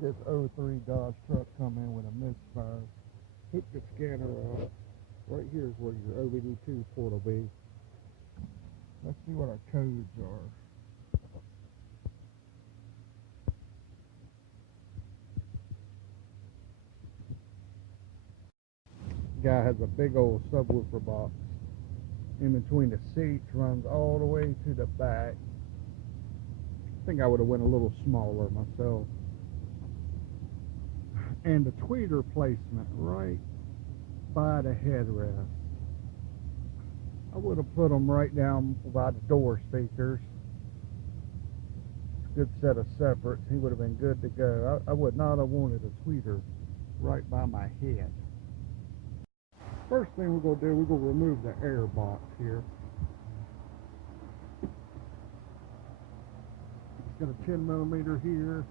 This '03 Dodge truck come in with a Misfire. Hook the scanner up. Right here is where your OBD2 port will be. Let's see what our codes are. Guy has a big old subwoofer box in between the seats, runs all the way to the back. I think I would have went a little smaller myself. And the tweeter placement right by the headrest. I would have put them right down by the door speakers. Good set of separates. He would have been good to go. I would not have wanted a tweeter right by my head. First thing we're going to do, we're going to remove the air box here. It's got a 10mm here,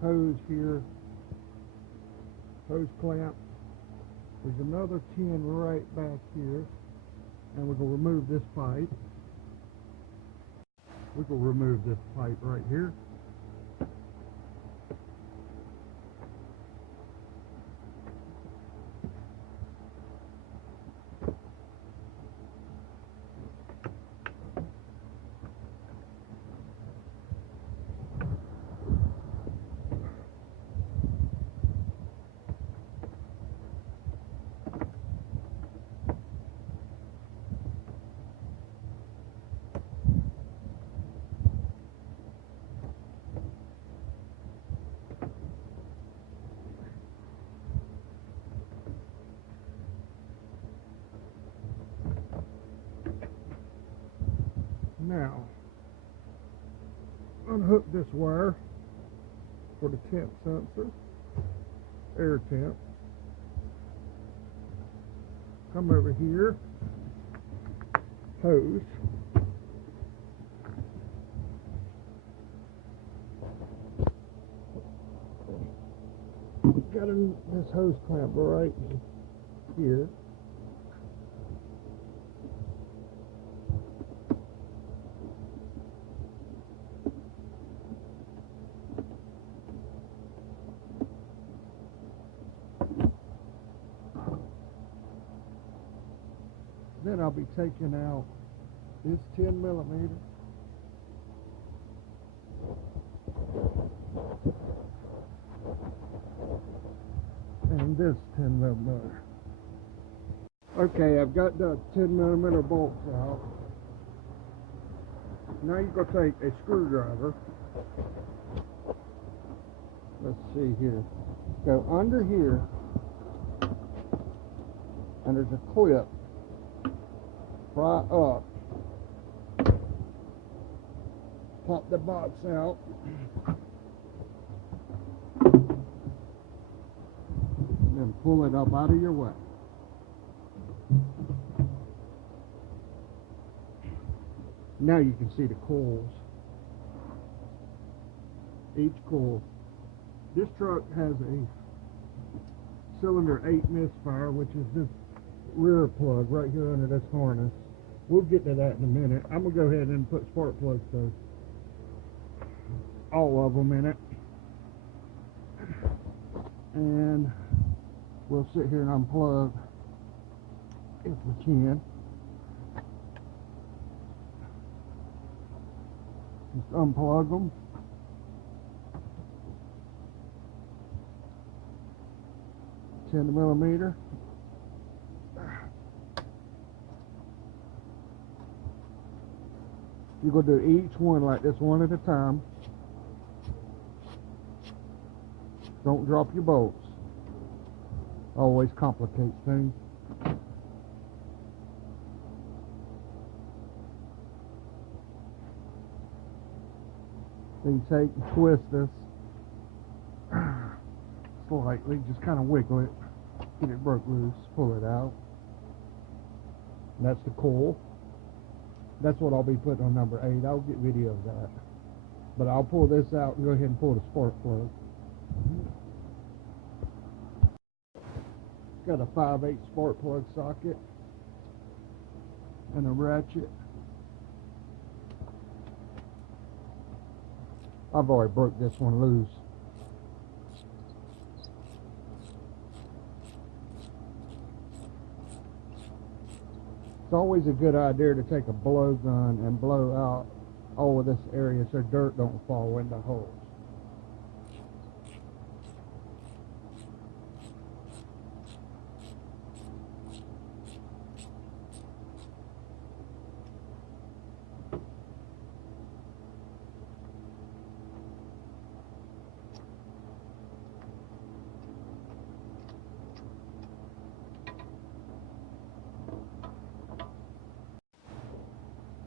hose here, hose clamp. There's another 10 right back here, and we're going to remove this pipe. We're going to remove this pipe right here. Now, unhook this wire for the temp sensor, air temp. Come over here, hose. Got this hose clamp right here. Then I'll be taking out this 10mm and this 10mm. Okay, I've got the 10mm bolts out. Now you're going to take a screwdriver. Let's see here. Go under here, and there's a clip. Pry up, pop the box out, and then pull it up out of your way. Now you can see the coils. Each coil. This truck has a cylinder 8 Misfire, which is this rear plug right here under this harness. We'll get to that in a minute. I'm going to go ahead and put spark plugs to all of them in it. And we'll sit here and unplug if we can. Just unplug them. $10mm. You're going to do each one like this, one at a time. Don't drop your bolts. Always complicates things. Then you take and twist this slightly, just kind of wiggle it, get it broke loose, pull it out. And that's the coil. That's what I'll be putting on number 8. I'll get video of that. But I'll pull this out and go ahead and pull the spark plug. Got a 5/8 spark plug socket and a ratchet. I've already broke this one loose. It's always a good idea to take a blow gun and blow out all of this area so dirt don't fall into holes.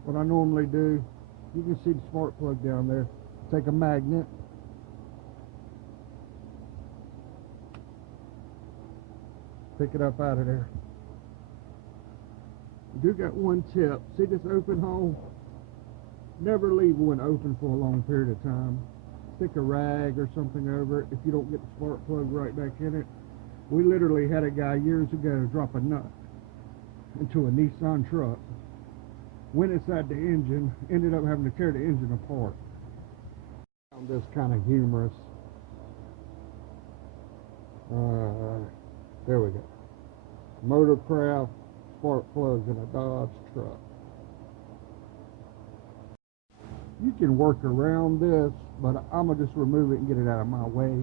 What I normally do, you can see the spark plug down there. Take a magnet, pick it up out of there. You do got one tip. See this open hole? Never leave one open for a long period of time. Stick a rag or something over it if you don't get the spark plug right back in it. We literally had a guy years ago drop a nut into a Nissan truck. Went inside the engine, ended up having to tear the engine apart. Found this kind of humorous. There we go. Motorcraft spark plugs in a Dodge truck. You can work around this, but I'm gonna just remove it and get it out of my way.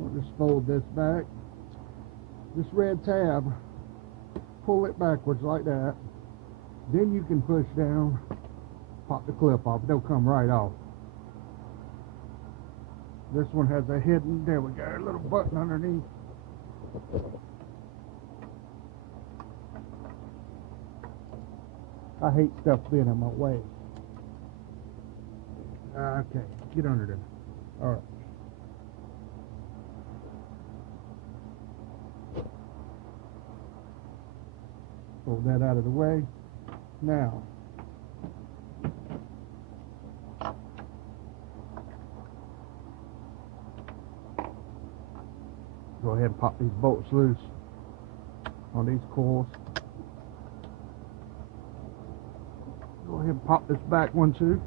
I'll just fold this back. This red tab, pull it backwards like that. Then you can push down, pop the clip off. They'll come right off. This one has a hidden, there we go, a little button underneath. I hate stuff being in my way. Okay, get under there. All right. Pull that out of the way. Now, go ahead and pop these bolts loose on these coils. Go ahead and pop this back one too.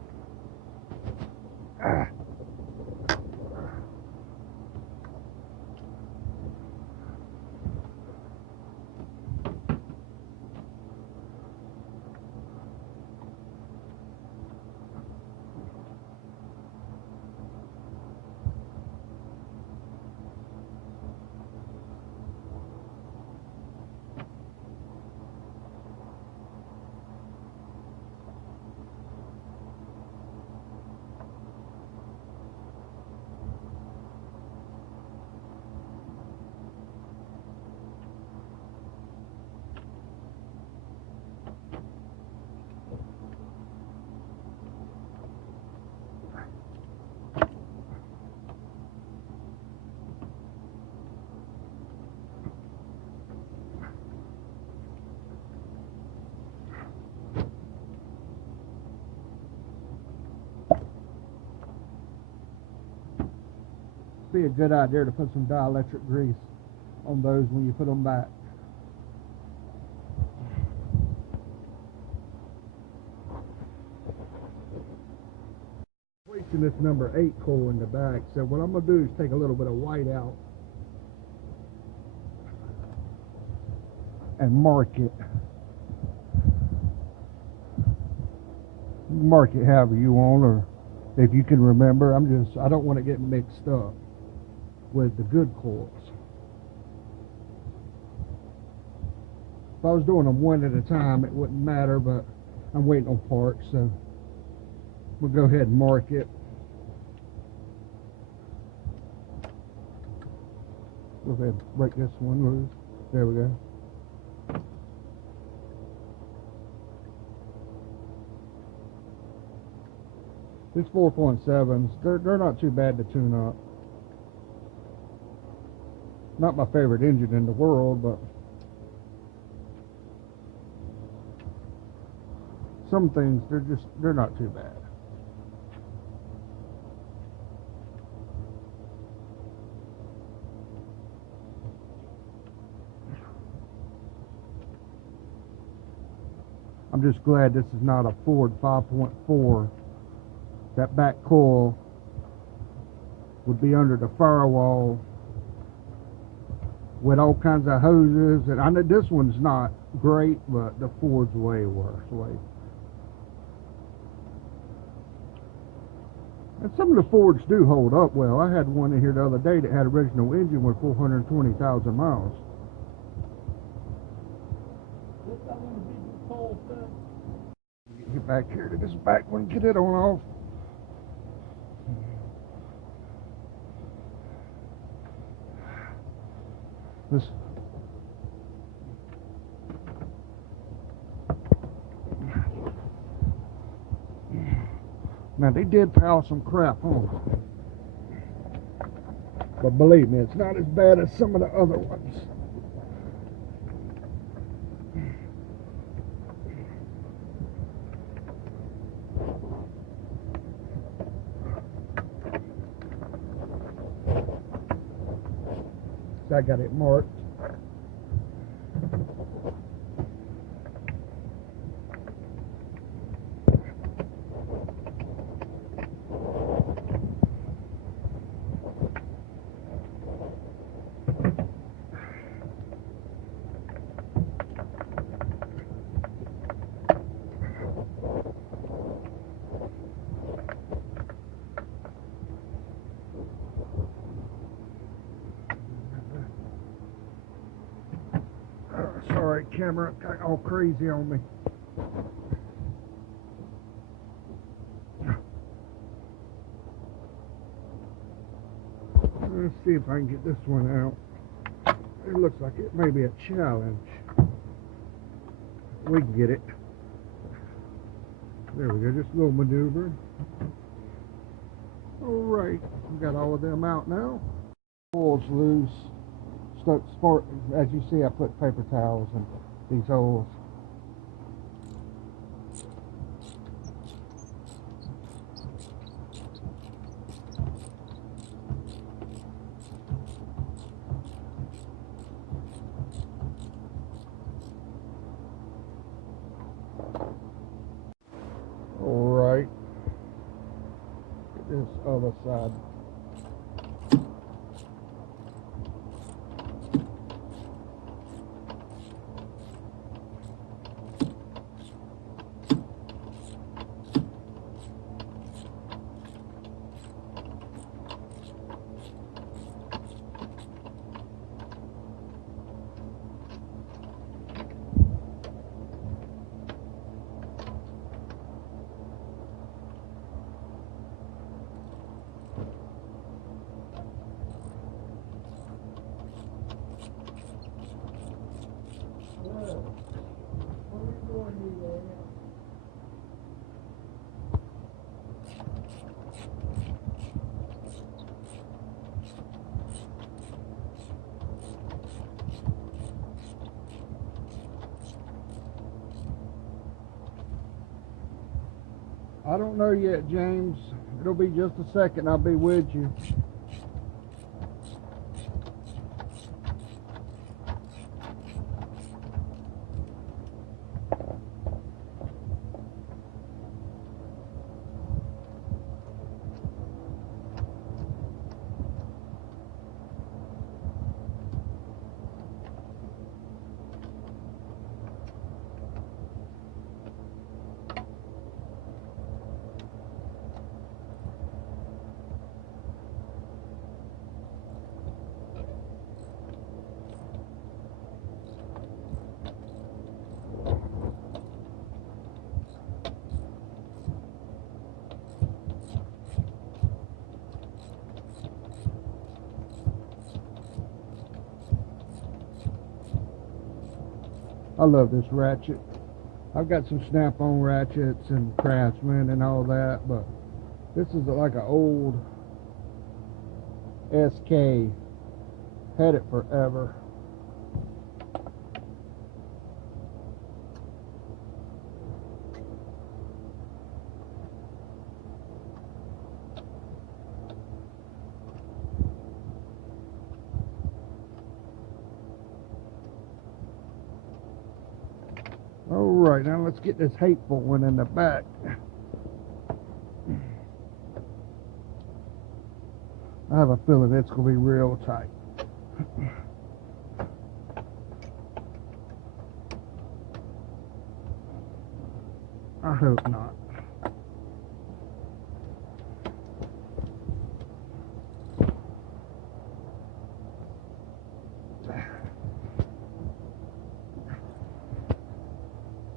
Be a good idea to put some dielectric grease on those when you put them back. Placing this number 8 coil in the back, so what I'm going to do is take a little bit of white out and mark it. You can mark it however you want, or if you can remember. I don't want to get mixed up with the good coils. If I was doing them one at a time, it wouldn't matter, but I'm waiting on parts, so we'll go ahead and mark it. Go ahead and break this one loose. There we go. These 4.7s, they're not too bad to tune up. Not my favorite engine in the world, but some things, they're not too bad. I'm just glad this is not a Ford 5.4. That back coil would be under the firewall with all kinds of hoses. And I know this one's not great, but the Ford's way worse. And some of the Fords do hold up well. I had one in here the other day that had original engine with 420,000 miles. Get back here to this back one, get it on off. This. Now they did pile some crap on, but believe me, it's not as bad as some of the other ones. I got it marked. Sorry, camera got all crazy on me. Let's see if I can get this one out. It looks like it may be a challenge. We can get it. There we go, just a little maneuver. Alright, we got all of them out now. Coil's loose. Sport, as you see, I put paper towels in these holes. All right, this other side. I don't know yet, James. It'll be just a second. I'll be with you. I love this ratchet. I've got some snap-on ratchets and Craftsman and all that, but this is like an old SK. Had it forever. Alright, now let's get this hateful one in the back. I have a feeling it's going to be real tight. I hope not.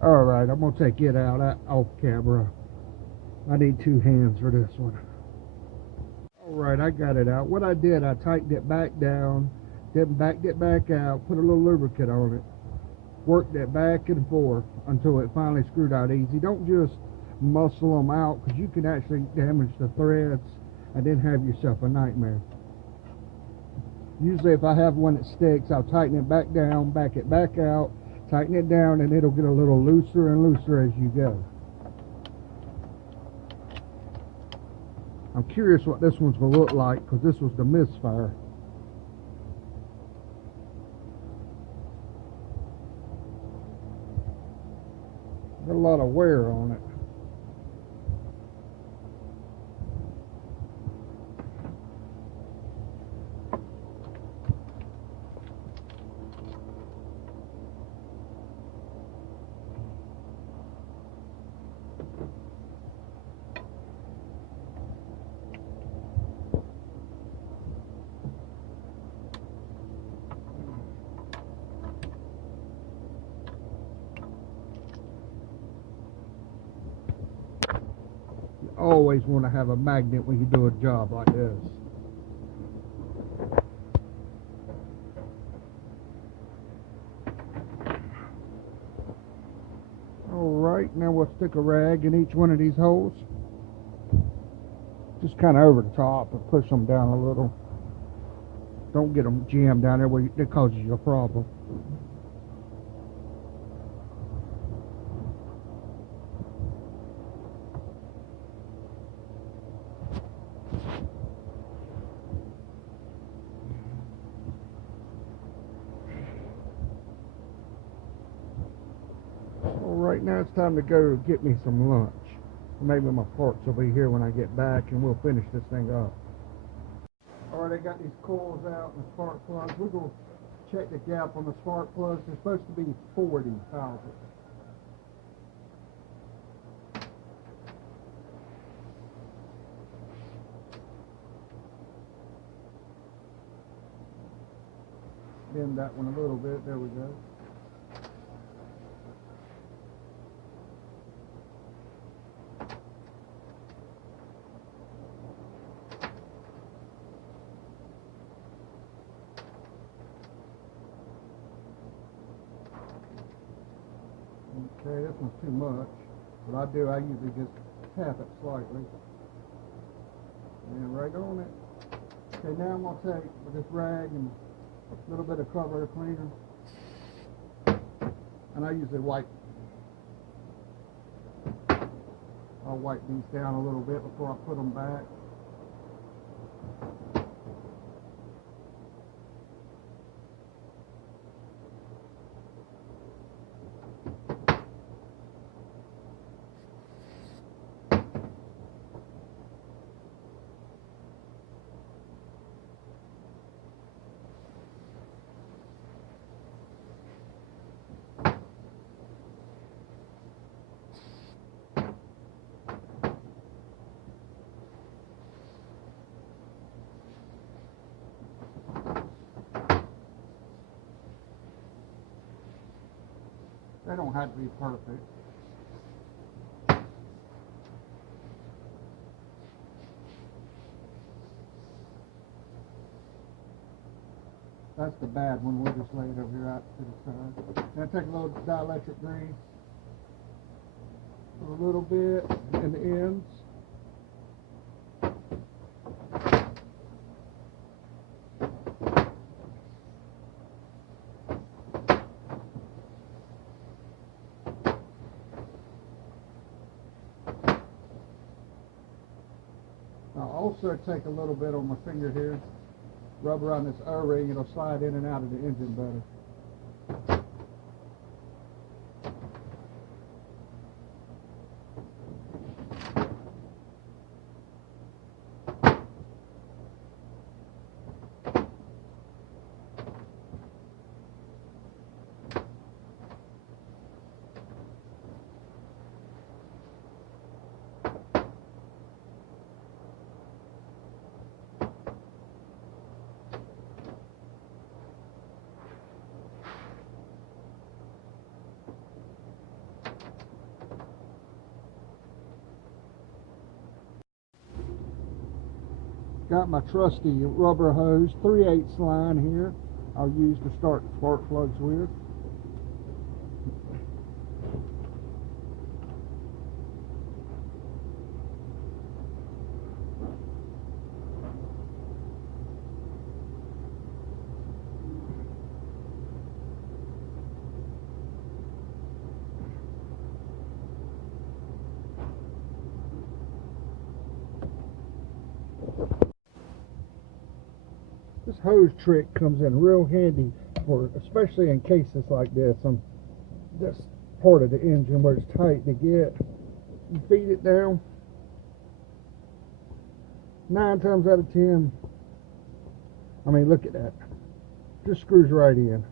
Alright, I'm going to take it out off camera. I need 2 hands for this one. Alright, I got it out. What I did, I tightened it back down, then backed it back out, put a little lubricant on it, worked it back and forth until it finally screwed out easy. Don't just muscle them out, because you can actually damage the threads and then have yourself a nightmare. Usually if I have one that sticks, I'll tighten it back down, back it back out, tighten it down, and it'll get a little looser and looser as you go. I'm curious what this one's going to look like, because this was the Misfire. Got a lot of wear on it. Always want to have a magnet when you do a job like this. Alright, now we'll stick a rag in each one of these holes. Just kind of over the top and push them down a little. Don't get them jammed down there where it causes you a problem. Right now it's time to go get me some lunch. Maybe my parts will be here when I get back and we'll finish this thing up. Alright, I got these coils out and the spark plugs. We're going to check the gap on the spark plugs. They're supposed to be 40,000. Bend that one a little bit. There we go. Okay, this one's too much. What I do, I usually just tap it slightly. And right on it. Okay, now I'm going to take with this rag and a little bit of carburetor cleaner. And I usually I'll wipe these down a little bit before I put them back. They don't have to be perfect. That's the bad one. We'll just lay it over here out to the side. Now take a little dielectric grease, a little bit in the ends. I'll also take a little bit on my finger here, rub around this O-ring, it'll slide in and out of the engine better. Got my trusty rubber hose, 3/8 line here. I'll use to start the spark plugs with. This hose trick comes in real handy for, especially in cases like this, on this part of the engine where it's tight to get. You feed it down, 9 times out of 10, I mean, look at that, just screws right in.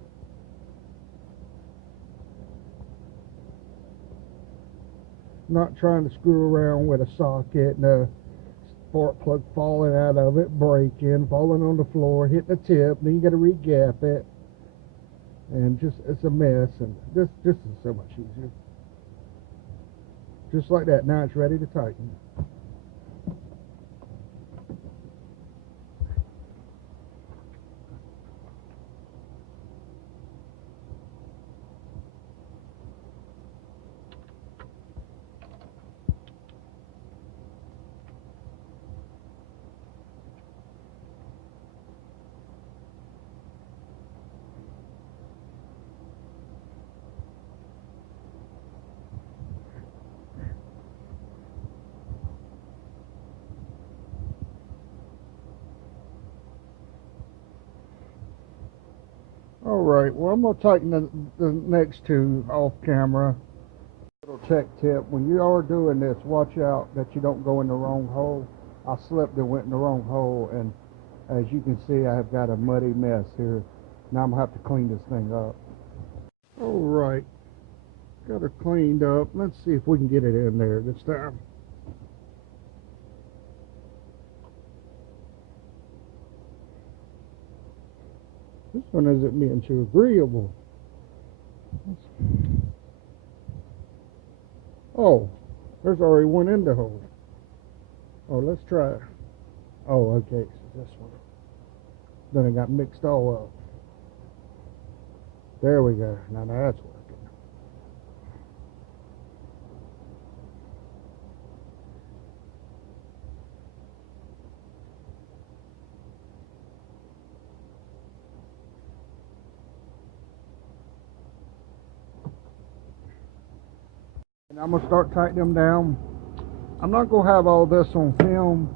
Not trying to screw around with a socket and a spark plug falling out of it, breaking, falling on the floor, hitting the tip, then you got to re-gap it, and just, it's a mess. And this is so much easier. Just like that, now it's ready to tighten. Alright, well, I'm going to tighten the next two off camera. Little tech tip, when you are doing this, watch out that you don't go in the wrong hole. I slipped and went in the wrong hole, and as you can see, I have got a muddy mess here. Now I'm going to have to clean this thing up. Alright, got her cleaned up. Let's see if we can get it in there this time. This one isn't being too agreeable. Oh, there's already one in the hole. Oh, let's try it. Oh, okay, so this one. Then it got mixed all up. There we go. Now that's working. And I'm going to start tightening them down. I'm not going to have all this on film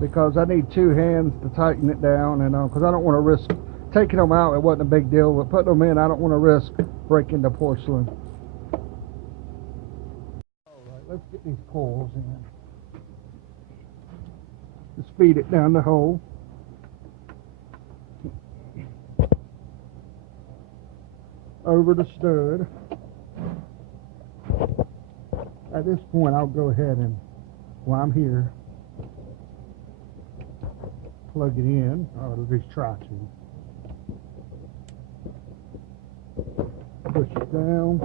because I need 2 hands to tighten it down, and because I don't want to risk taking them out. It wasn't a big deal, but putting them in, I don't want to risk breaking the porcelain. Alright, let's get these coils in. Just feed it down the hole. Over the stud. At this point, I'll go ahead and, while I'm here, plug it in, or at least try to. Push it down.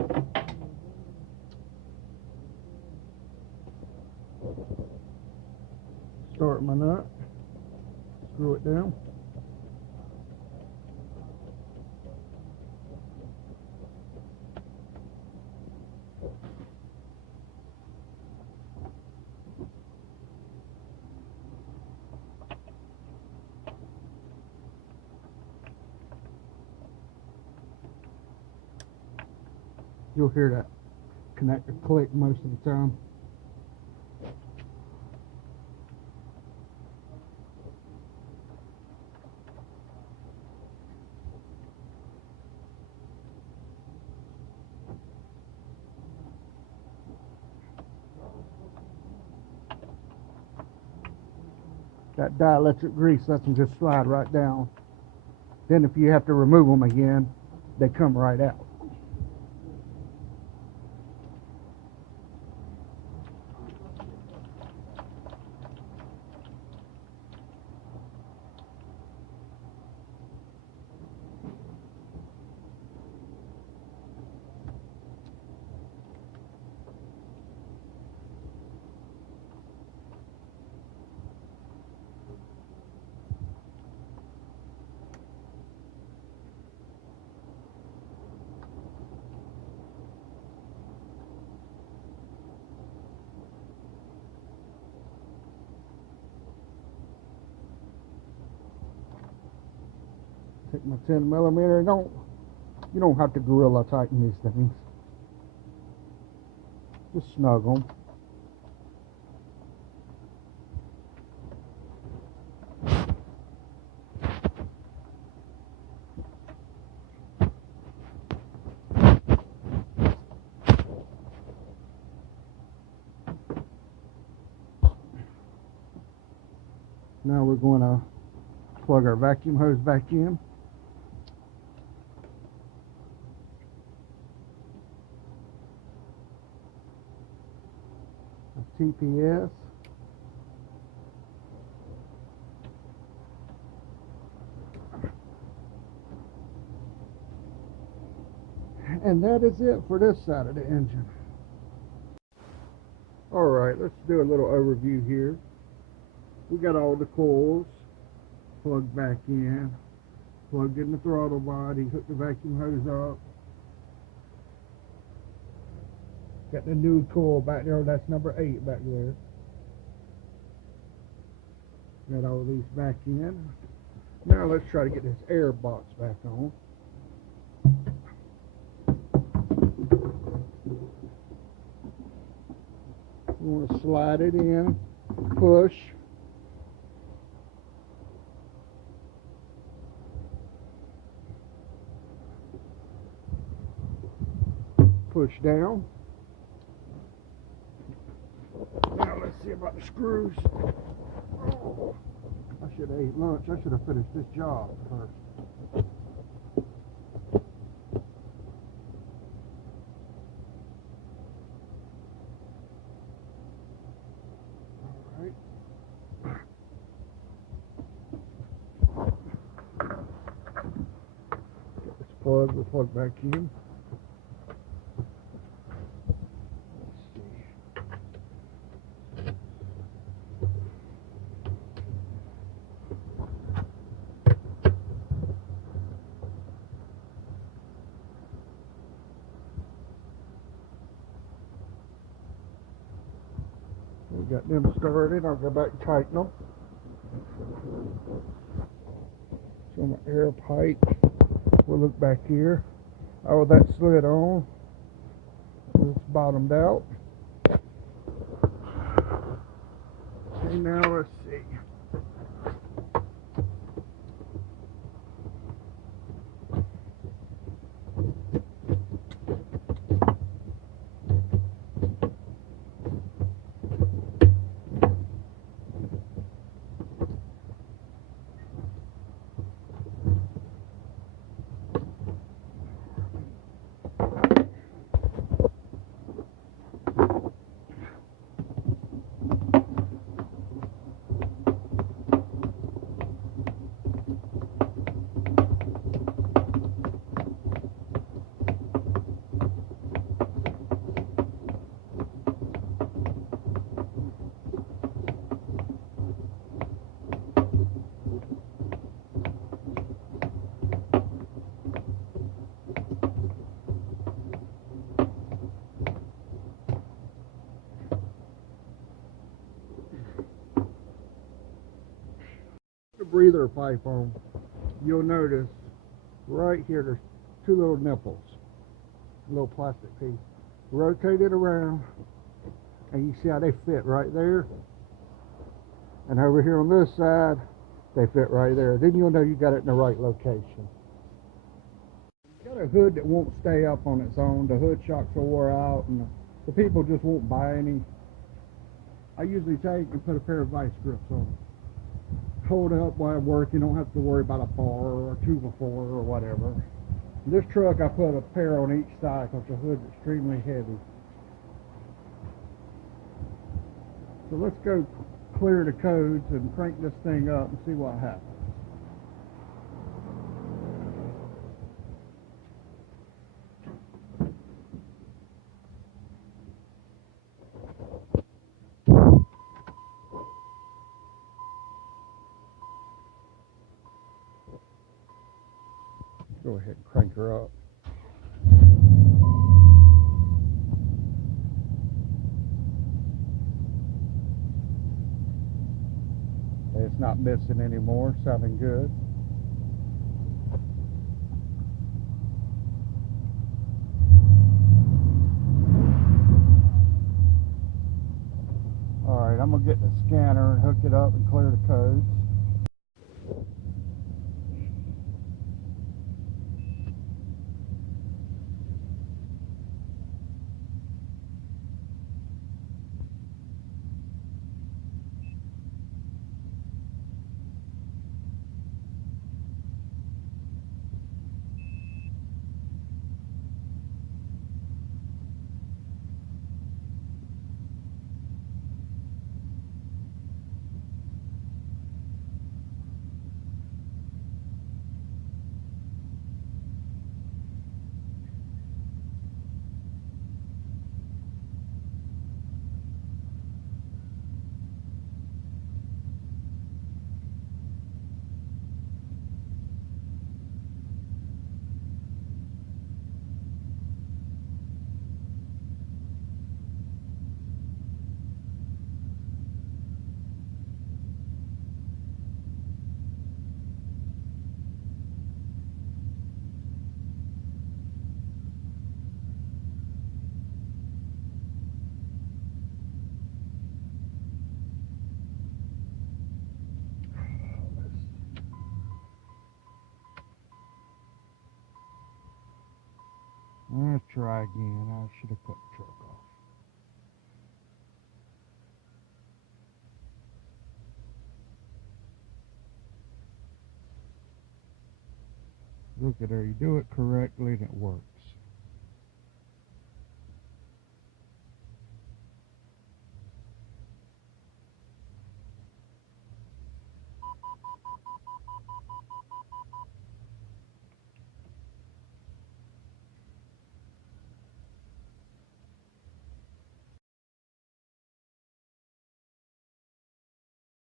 Start my nut. Screw it down. You'll hear that connector click most of the time. That dielectric grease lets them just slide right down. Then if you have to remove them again, they come right out. Take my 10mm. You don't have to gorilla tighten these things. Just snug them. Now we're going to plug our vacuum hose back in. TPS. And that is it for this side of the engine. Alright, let's do a little overview here. We got all the coils plugged back in, plugged in the throttle body, hooked the vacuum hose up. Got the new coil back there, that's number 8 back there. Got all these back in. Now let's try to get this air box back on. You want to slide it in, push. Push down. Now let's see about the screws. Oh, I should have ate lunch. I should have finished this job first. All right. Get this plug. We'll plug back in. We got them started. I'll go back and tighten them. So my air pipe. We'll look back here. Oh, that slid on. It's bottomed out. Okay, now let's see. Breather pipe on, you'll notice right here there's 2 little nipples, a little plastic piece. Rotate it around and you see how they fit right there, and over here on this side they fit right there. Then you'll know you got it in the right location. You got a hood that won't stay up on its own. The hood shocks will wear out and the people just won't buy any. I usually take and put a pair of vice grips on. Hold it up while I work. You don't have to worry about a bar or a 2x4 or whatever. This truck I put a pair on each side because the hood's extremely heavy. So let's go clear the codes and crank this thing up and see what happens. Go ahead and crank her up. It's not missing anymore, sounding good. I'm going to get the scanner and hook it up and clear the codes. Let's try again. I should have cut the truck off. Look at her. You do it correctly and it works.